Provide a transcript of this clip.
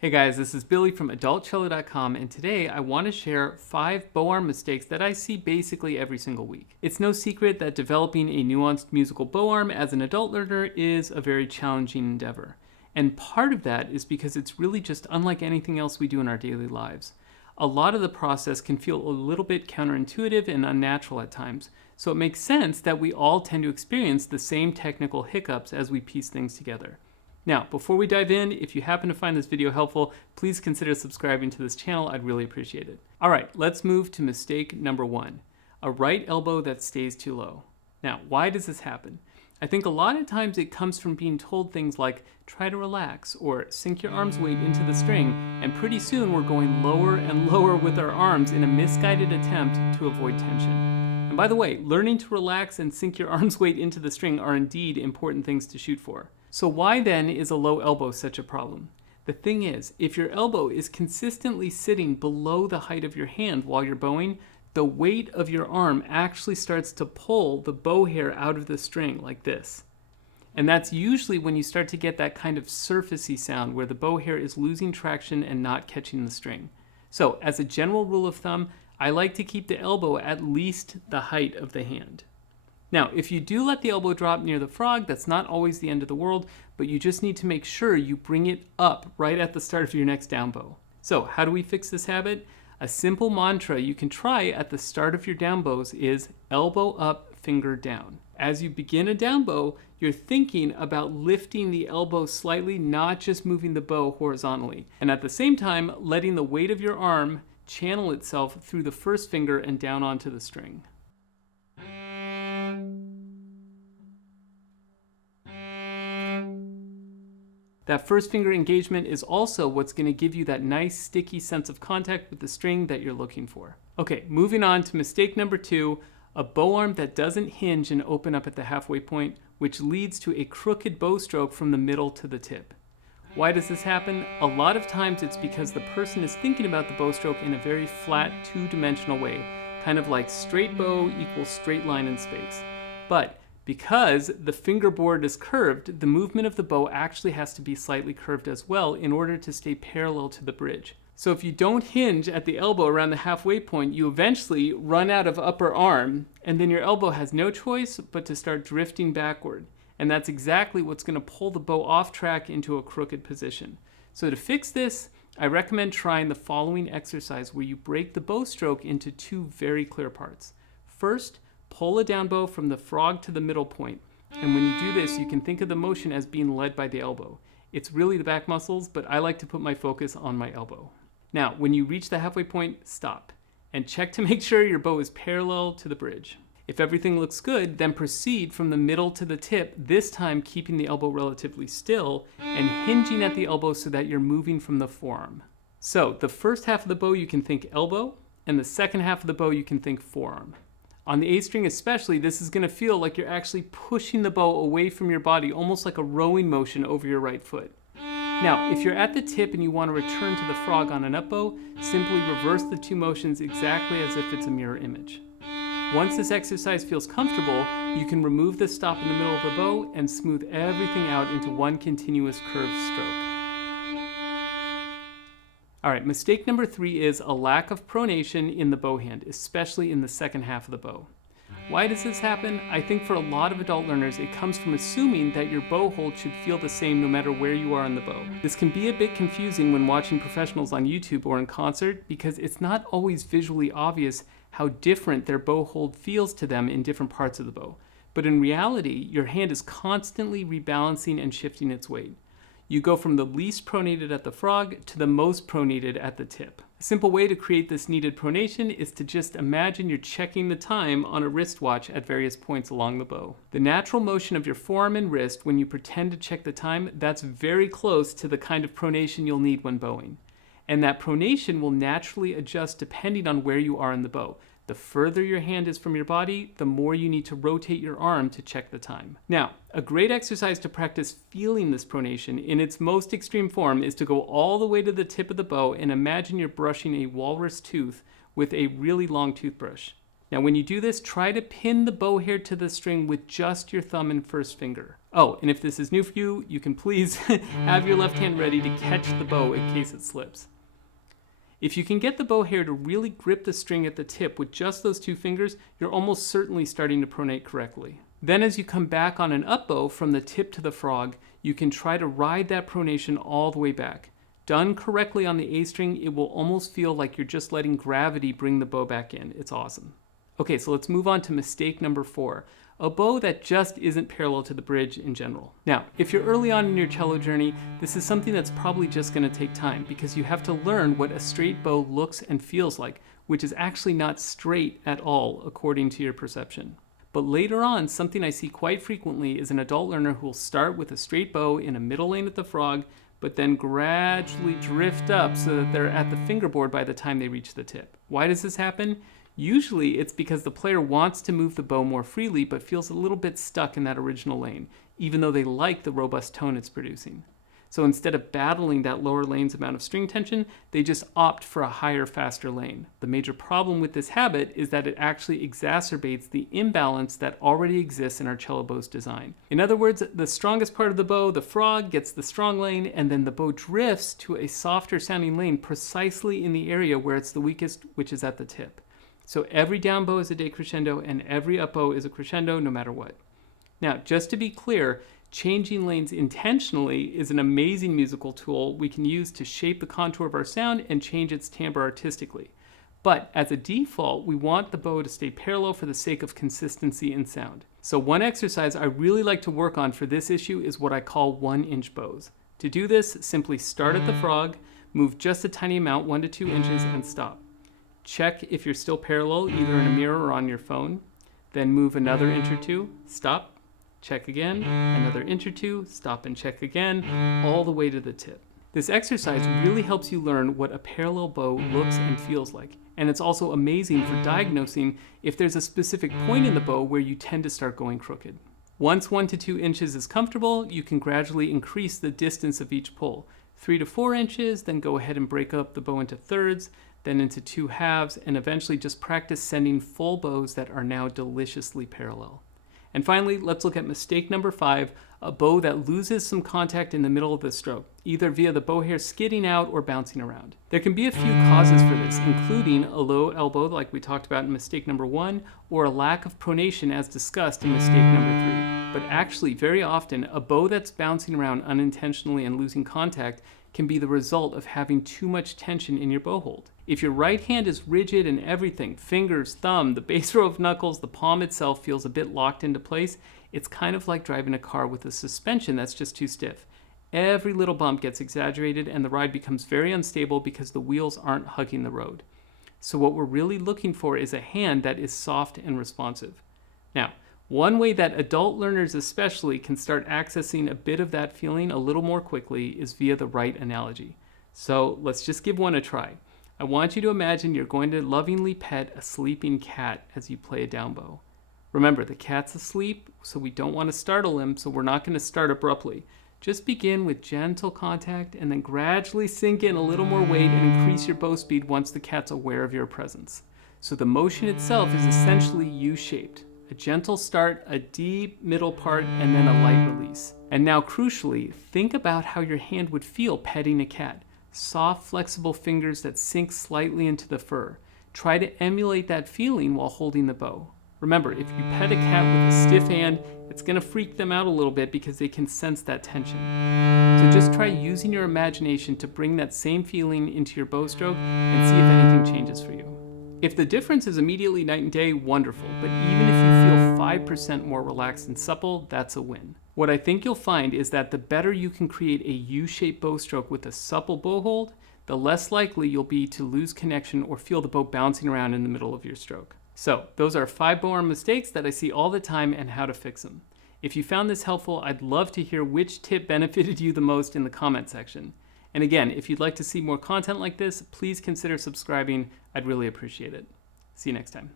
Hey guys, this is Billy from adultcello.com, and today I want to share 5 bow arm mistakes that I see basically every single week. It's no secret that developing a nuanced musical bow arm as an adult learner is a very challenging endeavor. And part of that is because it's really just unlike anything else we do in our daily lives. A lot of the process can feel a little bit counterintuitive and unnatural at times, so it makes sense that we all tend to experience the same technical hiccups as we piece things together. Now, before we dive in, if you happen to find this video helpful, please consider subscribing to this channel. I'd really appreciate it. All right, let's move to mistake number 1, a right elbow that stays too low. Now, why does this happen? I think a lot of times it comes from being told things like, try to relax, or sink your arm's weight into the string, and pretty soon we're going lower and lower with our arms in a misguided attempt to avoid tension. And by the way, learning to relax and sink your arm's weight into the string are indeed important things to shoot for. So why then is a low elbow such a problem? The thing is, if your elbow is consistently sitting below the height of your hand while you're bowing, the weight of your arm actually starts to pull the bow hair out of the string like this. And that's usually when you start to get that kind of surfacey sound where the bow hair is losing traction and not catching the string. So as a general rule of thumb, I like to keep the elbow at least the height of the hand. Now, if you do let the elbow drop near the frog, that's not always the end of the world, but you just need to make sure you bring it up right at the start of your next down bow. So how do we fix this habit? A simple mantra you can try at the start of your down bows is elbow up, finger down. As you begin a down bow, you're thinking about lifting the elbow slightly, not just moving the bow horizontally. And at the same time, letting the weight of your arm channel itself through the first finger and down onto the string. That first finger engagement is also what's going to give you that nice sticky sense of contact with the string that you're looking for. Okay, moving on to mistake number 2, a bow arm that doesn't hinge and open up at the halfway point, which leads to a crooked bow stroke from the middle to the tip. Why does this happen? A lot of times it's because the person is thinking about the bow stroke in a very flat, two-dimensional way, kind of like straight bow equals straight line in space. But because the fingerboard is curved, the movement of the bow actually has to be slightly curved as well in order to stay parallel to the bridge. So if you don't hinge at the elbow around the halfway point, you eventually run out of upper arm, and then your elbow has no choice but to start drifting backward. And that's exactly what's going to pull the bow off track into a crooked position. So to fix this, I recommend trying the following exercise where you break the bow stroke into 2 very clear parts. First, pull a down bow from the frog to the middle point. And when you do this, you can think of the motion as being led by the elbow. It's really the back muscles, but I like to put my focus on my elbow. Now, when you reach the halfway point, stop. And check to make sure your bow is parallel to the bridge. If everything looks good, then proceed from the middle to the tip, this time keeping the elbow relatively still and hinging at the elbow so that you're moving from the forearm. So, the first half of the bow you can think elbow, and the second half of the bow you can think forearm. On the A string especially, this is going to feel like you're actually pushing the bow away from your body, almost like a rowing motion over your right foot. Now, if you're at the tip and you want to return to the frog on an up bow, simply reverse the 2 motions exactly as if it's a mirror image. Once this exercise feels comfortable, you can remove the stop in the middle of the bow and smooth everything out into one continuous curved stroke. All right, mistake number 3 is a lack of pronation in the bow hand, especially in the second half of the bow. Why does this happen? I think for a lot of adult learners, it comes from assuming that your bow hold should feel the same no matter where you are on the bow. This can be a bit confusing when watching professionals on YouTube or in concert because it's not always visually obvious how different their bow hold feels to them in different parts of the bow. But in reality, your hand is constantly rebalancing and shifting its weight. You go from the least pronated at the frog to the most pronated at the tip. A simple way to create this needed pronation is to just imagine you're checking the time on a wristwatch at various points along the bow. The natural motion of your forearm and wrist when you pretend to check the time, that's very close to the kind of pronation you'll need when bowing. And that pronation will naturally adjust depending on where you are in the bow. The further your hand is from your body, the more you need to rotate your arm to check the time. Now, a great exercise to practice feeling this pronation in its most extreme form is to go all the way to the tip of the bow and imagine you're brushing a walrus tooth with a really long toothbrush. Now, when you do this, try to pin the bow hair to the string with just your thumb and first finger. Oh, and if this is new for you, you can please have your left hand ready to catch the bow in case it slips. If you can get the bow hair to really grip the string at the tip with just those 2 fingers, you're almost certainly starting to pronate correctly. Then as you come back on an up bow from the tip to the frog, you can try to ride that pronation all the way back. Done correctly on the A string, it will almost feel like you're just letting gravity bring the bow back in. It's awesome. Okay, so let's move on to mistake number 4. A bow that just isn't parallel to the bridge in general. Now, if you're early on in your cello journey, this is something that's probably just going to take time because you have to learn what a straight bow looks and feels like, which is actually not straight at all according to your perception. But later on, something I see quite frequently is an adult learner who will start with a straight bow in a middle lane at the frog, but then gradually drift up so that they're at the fingerboard by the time they reach the tip. Why does this happen? Usually it's because the player wants to move the bow more freely but feels a little bit stuck in that original lane, even though they like the robust tone it's producing. So instead of battling that lower lane's amount of string tension, they just opt for a higher, faster lane. The major problem with this habit is that it actually exacerbates the imbalance that already exists in our cello bow's design. In other words, the strongest part of the bow, the frog, gets the strong lane, and then the bow drifts to a softer sounding lane precisely in the area where it's the weakest, which is at the tip. So every down bow is a decrescendo and every up bow is a crescendo no matter what. Now, just to be clear, changing lanes intentionally is an amazing musical tool we can use to shape the contour of our sound and change its timbre artistically. But as a default, we want the bow to stay parallel for the sake of consistency in sound. So one exercise I really like to work on for this issue is what I call 1-inch bows. To do this, simply start at the frog, move just a tiny amount, 1 to 2 inches, and stop. Check if you're still parallel, either in a mirror or on your phone. Then move another inch or 2, stop, check again, another inch or 2, stop and check again, all the way to the tip. This exercise really helps you learn what a parallel bow looks and feels like. And it's also amazing for diagnosing if there's a specific point in the bow where you tend to start going crooked. Once 1 to 2 inches is comfortable, you can gradually increase the distance of each pull. 3 to 4 inches, then go ahead and break up the bow into thirds, then into 2 halves, and eventually just practice sending full bows that are now deliciously parallel. And finally, let's look at mistake number 5, a bow that loses some contact in the middle of the stroke, either via the bow hair skidding out or bouncing around. There can be a few causes for this, including a low elbow like we talked about in mistake number 1, or a lack of pronation as discussed in mistake number 3. But actually, very often, a bow that's bouncing around unintentionally and losing contact can be the result of having too much tension in your bow hold. If your right hand is rigid in everything, fingers, thumb, the base row of knuckles, the palm itself feels a bit locked into place, it's kind of like driving a car with a suspension that's just too stiff. Every little bump gets exaggerated and the ride becomes very unstable because the wheels aren't hugging the road. So what we're really looking for is a hand that is soft and responsive. Now, one way that adult learners especially can start accessing a bit of that feeling a little more quickly is via the right analogy. So let's just give one a try. I want you to imagine you're going to lovingly pet a sleeping cat as you play a down bow. Remember, the cat's asleep, so we don't want to startle him, so we're not going to start abruptly. Just begin with gentle contact and then gradually sink in a little more weight and increase your bow speed once the cat's aware of your presence. So the motion itself is essentially U-shaped. A gentle start, a deep middle part, and then a light release. And now crucially, think about how your hand would feel petting a cat. Soft, flexible fingers that sink slightly into the fur. Try to emulate that feeling while holding the bow. Remember, if you pet a cat with a stiff hand, it's going to freak them out a little bit because they can sense that tension. So just try using your imagination to bring that same feeling into your bow stroke and see if anything changes for you. If the difference is immediately night and day, wonderful, but even if you feel 5% more relaxed and supple, that's a win. What I think you'll find is that the better you can create a U-shaped bow stroke with a supple bow hold, the less likely you'll be to lose connection or feel the bow bouncing around in the middle of your stroke. So, those are 5 bow arm mistakes that I see all the time and how to fix them. If you found this helpful, I'd love to hear which tip benefited you the most in the comment section. And again, if you'd like to see more content like this, please consider subscribing. I'd really appreciate it. See you next time.